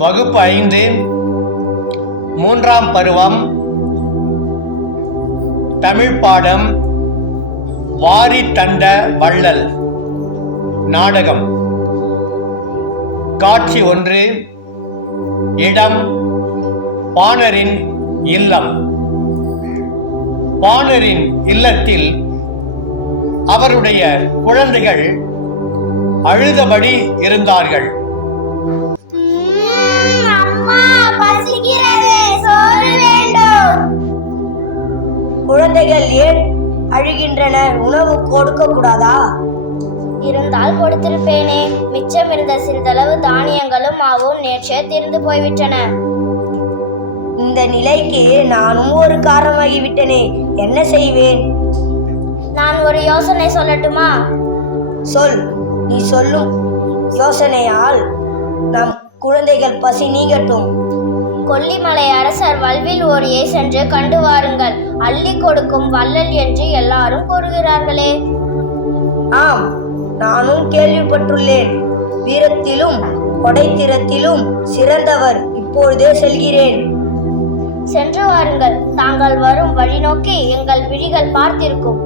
வகுப்பு 5 மூன்றாம் பருவம் தமிழ் பாடம் வாரி தந்த வள்ளல் நாடகம். காட்சி 1. இடம் பாணரின் இல்லம். பாணரின் இல்லத்தில் அவருடைய குழந்தைகள் அழுதபடி இருந்தார்கள். குழந்தைகள் ஏன் அழுகின்றனர்? உணவு கொடுக்க கூடாதா? இருந்தால் கொடுத்திருப்பேனே. மிச்சம் இருந்த சிறிதளவு தானியங்களும் மாவும் நேற்றே தீர்ந்து போய்விட்டன. இந்த நிலைக்கு நானும் ஒரு காரணமாகிவிட்டனே, என்ன செய்வேன்? நான் ஒரு யோசனை சொல்லட்டுமா? சொல். நீ சொல்லும் யோசனையால் நம் குழந்தைகள் பசி நீங்கட்டும். கொல்லிமலை அரசர் வல்வில் ஓரியை சென்று கண்டு வாருங்கள். அள்ளி கொடுக்கும் வள்ளல் என்று எல்லாரும் கூறுகிறார்களே. ஆம், நானும் கேள்விப்பட்டுள்ளேன். வீரத்திலும் கொடைத்திறத்திலும் சிறந்தவர். இப்பொழுதே செல்கிறேன். சென்று வாருங்கள். தாங்கள் வரும் வழி நோக்கி எங்கள் விழிகள் பார்த்திருக்கும்.